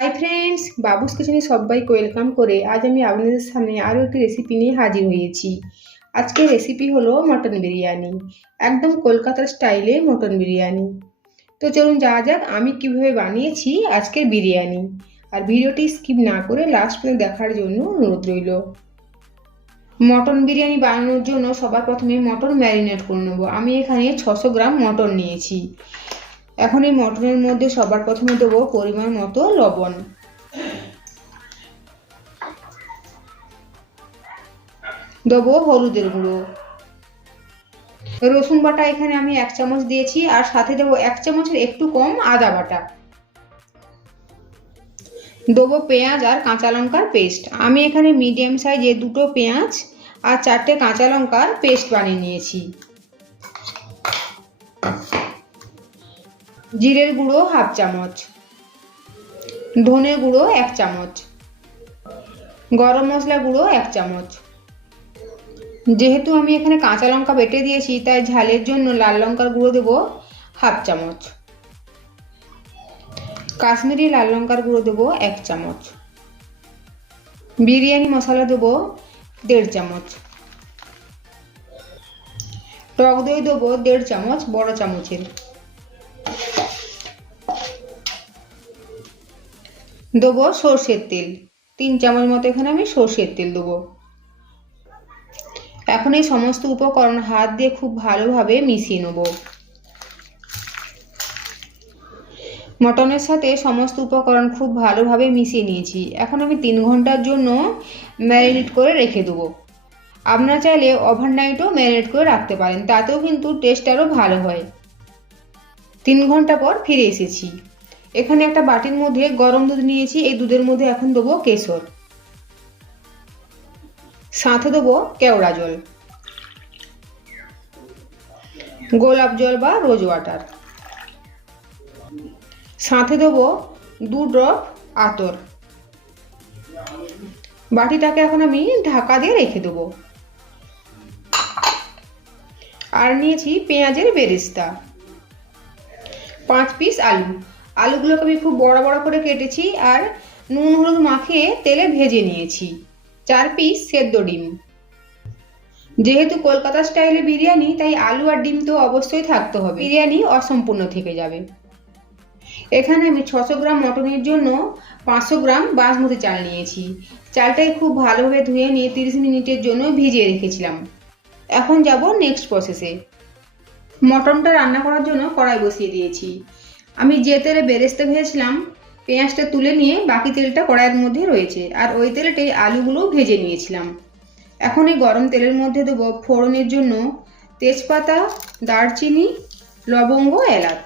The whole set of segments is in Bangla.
হাই ফ্রেন্ডস, বাবুস কিচেনে সবাইকে ওয়েলকাম করে আজ আমি আপনাদের সামনে আরও একটি রেসিপি নিয়ে হাজির হয়েছি। আজকের রেসিপি হলো মটন বিরিয়ানি, একদম কলকাতার স্টাইলে মটন বিরিয়ানি। তো চলুন যাওয়া যাক আমি কিভাবে বানিয়েছি আজকের বিরিয়ানি। আর ভিডিওটি স্কিপ না করে লাস্ট পর্যন্ত দেখার জন্য অনুরোধ রইল। মটন বিরিয়ানি বানানোর জন্য সবার প্রথমে মটন ম্যারিনেট করে নেবো। আমি এখানে 600 গ্রাম মটন নিয়েছি। এখন এই মটনের মধ্যে সবার প্রথমে দেবো পরিমাণ মতো লবণ, দেবো হলুদের গুঁড়ো, রসুন বাটা এখানে আমি 1 চামচ দিয়েছি, আর সাথে দেবো 1 চামচের একটু কম আদা বাটা, দেবো পেঁয়াজ আর কাঁচা লঙ্কার পেস্ট। আমি এখানে মিডিয়াম সাইজে 2টো পেঁয়াজ আর 4টে কাঁচা লঙ্কার পেস্ট বানিয়ে নিয়েছি। জিরের গুঁড়ো 1/2 চামচ, ধনে গুঁড়ো 1 চামচ, গরম মশলা গুঁড়ো 1 চামচ। যেহেতু আমি এখানে কাঁচা লঙ্কা বেটে দিয়েছি তাই ঝালের জন্য লাল লঙ্কার গুঁড়ো দেবো 1/2 চামচ, কাশ্মীরি লাল লঙ্কার গুঁড়ো দেবো 1 চামচ, বিরিয়ানি মশলা দেবো 1.5 চামচ, টক দই দেবো 1.5 চামচ বড় চামচের, দেবো সর্ষের তেল 3 চামচ মতো, এখানে আমি সর্ষের তেল দেবো। এখন এই সমস্ত উপকরণ হাত দিয়ে খুব ভালোভাবে মিশিয়ে নেব। মটনের সাথে সমস্ত উপকরণ খুব ভালোভাবে মিশিয়ে নিয়েছি। এখন আমি 3 ঘন্টার জন্য ম্যারিনেট করে রেখে দেবো। আপনারা চাইলে ওভারনাইটও ম্যারিনেট করে রাখতে পারেন, তাতেও কিন্তু টেস্ট আরও ভালো হয়। 3 ঘন্টা পর ফিরে এসেছি। এখানে একটা বাটির মধ্যে গরম দুধ নিয়েছি। এই দুধের মধ্যে এখন দেবো কেশর, সাথে দেবো কেওড়া জল, গোলাপ জল বা রোজ ওয়াটার, সাথে দেবো 2 ড্রপ আতর। বাটিটাকে এখন আমি ঢাকা দিয়ে রেখে দেবো। আর নিয়েছি পেঁয়াজের বেরেস্তা, 5 পিস আলু। আলুগুলোকে আমি খুব বড় বড় করে কেটেছি আর নুন হলুদ মাখিয়ে তেলে ভেজে নিয়েছি। 4 পিস সেদ্ধ ডিম। যেহেতু কলকাতা স্টাইলে বিরিয়ানি তাই আলু আর ডিম তো অবশ্যই থাকতে হবে, বিরিয়ানি অসম্পূর্ণ থেকে যাবে। এখানে আমি 600 গ্রাম মটনের জন্য 500 গ্রাম বাসমতি চাল নিয়েছি। চালটাকে খুব ভালোভাবে ধুয়ে নিয়ে 30 মিনিটের জন্য ভিজিয়ে রেখেছিলাম। এখন যাব নেক্সট প্রসেসে। মটনটা রান্না করার জন্য কড়াই বসিয়ে দিয়েছি। আমি যে তেলে বেরেস্তা ভেজেছিলাম পেঁয়াজটা তুলে নিয়ে বাকি তেলটা কড়াইয়ের মধ্যে রয়েছে, আর ওই তেলটাই আলুগুলো ভেজে নিয়েছিলাম। এখন এই গরম তেলের মধ্যে দেবো ফোড়নের জন্য তেজপাতা, দারচিনি, লবঙ্গ, এলাচ।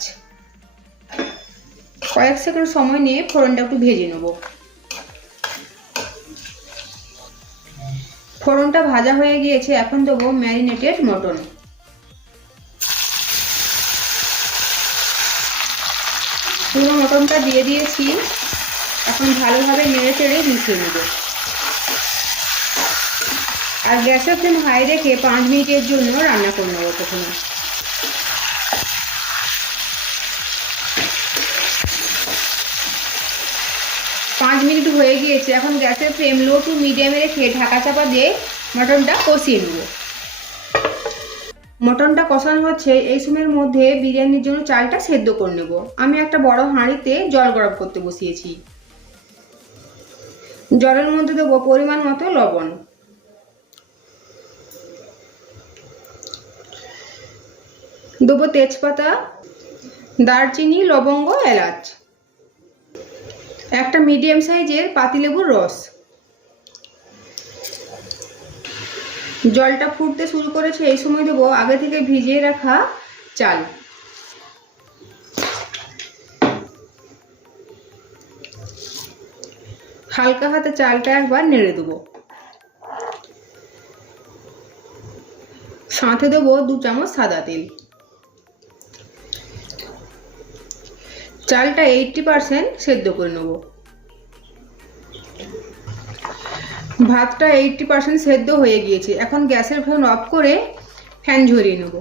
কয়েক সেকেন্ড সময় নিয়ে ফোড়নটা একটু ভেজে নেব। ফোড়নটা ভাজা হয়ে গিয়েছে, এখন দেবো ম্যারিনেটেড মটন। পুরো মটনটা দিয়ে দিয়েছি। এখন ভালোভাবে নেড়ে চেড়ে মিশিয়ে নেব। আর গ্যাসের ফ্লেম হাই রেখে 5 মিনিটের জন্য রান্না করে নেব। প্রথমে 5 মিনিট হয়ে গিয়েছে। এখন গ্যাসের ফ্লেম লো টু মিডিয়ামে রেখে ঢাকা চাপা দিয়ে মটনটা কষিয়ে নেব। মটনটা কষানো হচ্ছে, এই সময়ের মধ্যে বিরিয়ানির জন্য চালটা সেদ্ধ করে নেব। আমি একটা বড় হাঁড়িতে জল গরম করতে বসিয়েছি। জলের মধ্যে দেবো পরিমাণ মতো লবণ, দেবো তেজপাতা, দারচিনি, লবঙ্গ, এলাচ, একটা মিডিয়াম সাইজের পাতিলেবুর রস। জলটা ফুটতে শুরু করেছে, এই সময় দেবো আগে থেকে ভিজিয়ে রাখা চাল। হালকা হাতে চালটা একবার নেড়ে দেবো। সাথে দেবো 2 চামচ সাদা তেল। চালটা 80% সেদ্ধ করে নেব। ভাতটা 80% সেদ্ধ হয়ে গিয়েছে। এখন গ্যাসের ফ্লেম অফ করে ফ্যান ঝরিয়ে নেব।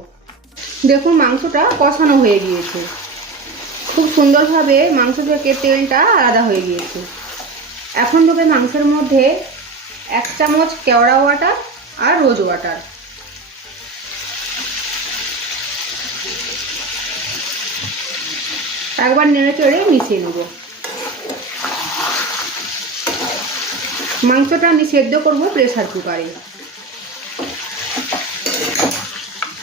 দেখুন মাংসটা কষানো হয়ে গিয়েছে। খুব সুন্দরভাবে মাংস থেকে তেলটা আলাদা হয়ে গিয়েছে। এখন দেবে মাংসের মধ্যে 1 চামচ কেওড়া ওয়াটার আর রোজ ওয়াটার। একবার নেড়ে চেড়ে মিশিয়ে নেব। মাংসটা আমি সেদ্ধ করব প্রেসার কুকারে।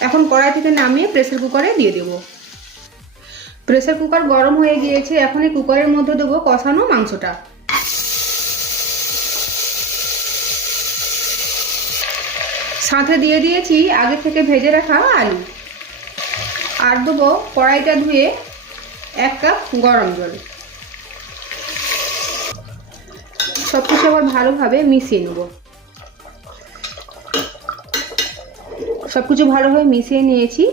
এখন কড়াই থেকে নামিয়ে প্রেসার কুকারে দিয়ে দেব। প্রেসার কুকার গরম হয়ে গিয়েছে। এখন এই কুকারের মধ্যে দেবো কষানো মাংসটা। সাথে দিয়ে দিয়েছি আগে থেকে ভেজে রাখা আলু, আর দেবো কড়াইটা ধুয়ে 1 কাপ গরম জল। সব কিছু আবার ভালোভাবে মিশিয়ে নেব। সব কিছু ভালোভাবে মিশিয়ে নিয়েছি।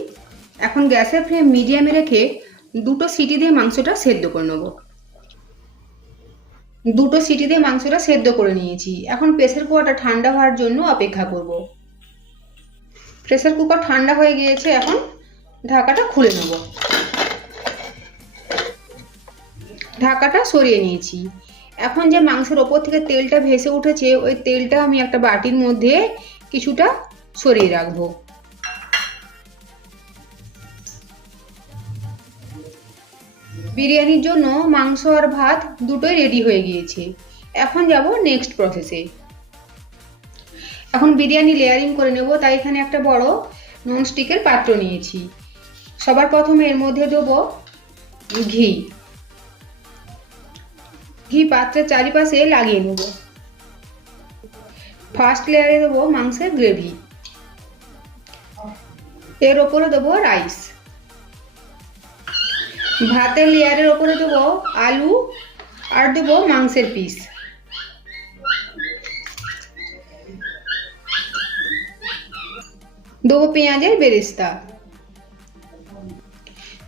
এখন গ্যাসের ফ্লেম মিডিয়ামে রেখে 2টো সিটি দিয়ে মাংসটা সেদ্ধ করে নেব। 2টো সিটি দিয়ে মাংসটা সেদ্ধ করে নিয়েছি। এখন প্রেসার কুকারটা ঠান্ডা হওয়ার জন্য অপেক্ষা করব। প্রেসার কুকার ঠান্ডা হয়ে গিয়েছে। এখন ঢাকাটা খুলে নেব। ঢাকাটা সরিয়ে নিয়েছি। এখন যে মাংসের ওপর থেকে তেলটা ভেসে উঠেছে, ওই তেলটা আমি একটা বাটির মধ্যে কিছুটা সরিয়ে রাখবো। বিরিয়ানির জন্য মাংস আর ভাত দুটোই রেডি হয়ে গিয়েছে। এখন যাব নেক্সট প্রসেসে। এখন বিরিয়ানি লেয়ারিং করে নেব। তাই এখানে একটা বড় ননস্টিকের পাত্র নিয়েছি। সবার প্রথমে এর মধ্যে দেবো ঘি। ঘি পাত্রের চারিপাশে লাগিয়ে নেব। ফার্স্ট লেয়ারে দেবো মাংসের গ্রেভি। এর ওপরে দেবো রাইস। ভাতের লেয়ারের ওপরে দেবো আলু আর দেবো মাংসের পিস। দেবো পেঁয়াজের বেরেস্তা,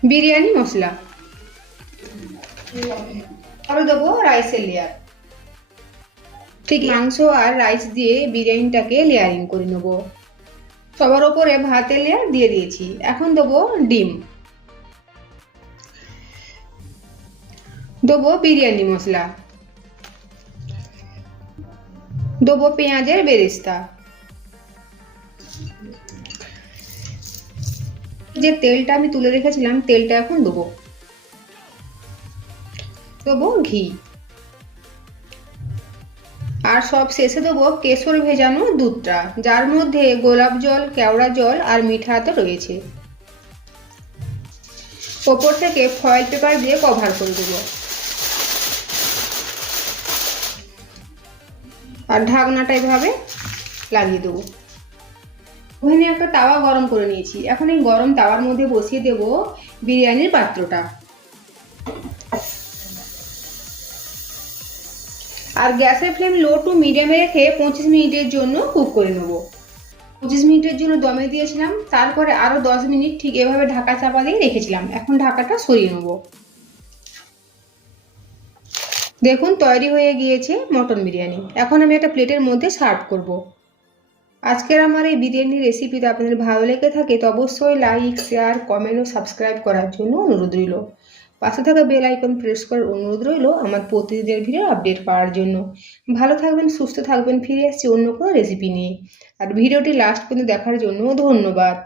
বিরিয়ানি মশলা, আর দেবো রাইসের লেয়ার। ঠিক মাংস আর রাইস দিয়ে বিরিয়ানিটাকে লেয়ারিং করে নেব। সবার ওপরে ভাতের লেয়ার দিয়ে দিয়েছি। এখন দেবো ডিম, দেবো বিরিয়ানি মশলা, দেবো পেঁয়াজের বেরেস্তা। যে তেলটা আমি তুলে রেখেছিলাম, তেলটা এখন দেবো। দেবো ঘি, আর সব শেষে দেবো কেশর ভেজানো দুধটা, যার মধ্যে গোলাপ জল, কেওড়া জল আর মিঠা আতর রয়েছে। ওপর থেকে ফয়েল পেপার দিয়ে কভার করে দেবো, আর ঢাকনাটা এভাবে লাগিয়ে দেবো। ওখানে একটা তাওয়া গরম করে নিয়েছি। এখন এই গরম তাওয়ার মধ্যে বসিয়ে দেব বিরিয়ানির পাত্রটা, আর গ্যাসের ফ্লেম লো টু মিডিয়ামে রেখে 25 মিনিটের জন্য কুক করে নেব। 25 মিনিটের জন্য দমে দিয়েছিলাম, তারপরে আরো 10 মিনিট ঠিক এভাবে ঢাকা চাপা দিয়ে রেখেছিলাম। এখন ঢাকাটা সরিয়ে নেব। দেখুন তৈরি হয়ে গিয়েছে মটন বিরিয়ানি। এখন আমি একটা প্লেটের মধ্যে সার্ভ করব। আজকের আমার এই বিরিয়ানির রেসিপিটা আপনাদের ভালো লেগে থাকে তো অবশ্যই লাইক, শেয়ার, কমেন্ট ও সাবস্ক্রাইব করার জন্য অনুরোধ রইল। পাশে থাকা বেল আইকন প্রেস করার অনুরোধ রইল আমার প্রতিদিনের ভিডিও আপডেট পাওয়ার জন্য। ভালো থাকবেন, সুস্থ থাকবেন। ফিরে আসছি অন্য কোনো রেসিপি নিয়ে। আর ভিডিওটি লাস্ট পর্যন্ত দেখার জন্য ধন্যবাদ।